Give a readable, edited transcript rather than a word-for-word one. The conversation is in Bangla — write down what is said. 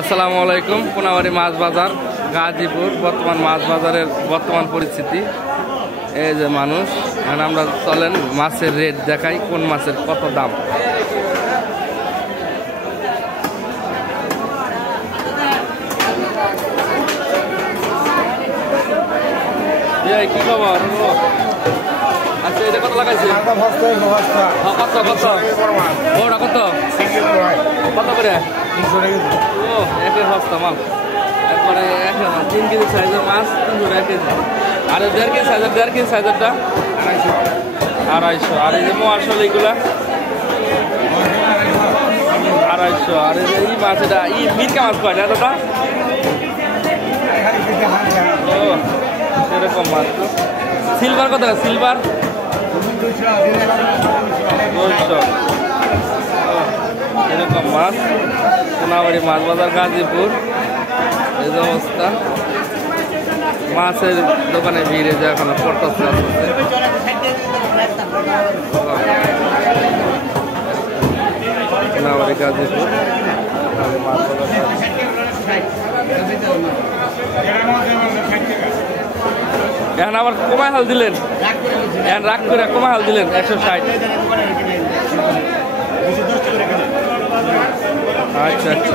আসসালামু আলাইকুম। কোনাবাড়ি মাছ বাজার, গাজীপুর। বর্তমান মাছ বাজারের বর্তমান পরিস্থিতি, এই যে মানুষ। এখন আমরা চলেন মাছের রেট দেখাই, কোন মাছের কত দাম। কি খবর? আচ্ছা, এটা কত লাগাইছে? কত কত ওটা কত কত করে? ও, একের সস্তা মাল, একবারে 3 কেজি সাইজের মাছ 300 টাকা কেজি। আর 1.5 কেজি সাইজের, 1.5 কেজি সাইজেরটা 250। আর এই যে মোয়াশল এইগুলা 250। আর এই যে এই মাছ, এটা মিরকা মাছ কয়টা দাদা? ও, সেরকম মাছ। সিলভার কত? সিলভার 200। এরকম মাছ। কোনাবাড়ি মাছ বাজার, গাজীপুর। এই যে অবস্থা, মাছের দোকানে ভিড়ে যে এখন পড়তেছে। কোনাবাড়ি, গাজীপুর মাছ বাজার। এখন আবার কমায় হাল দিলেন, এখন রাগ করে কমায় হাল দিলেন 160। আচ্ছা আচ্ছা।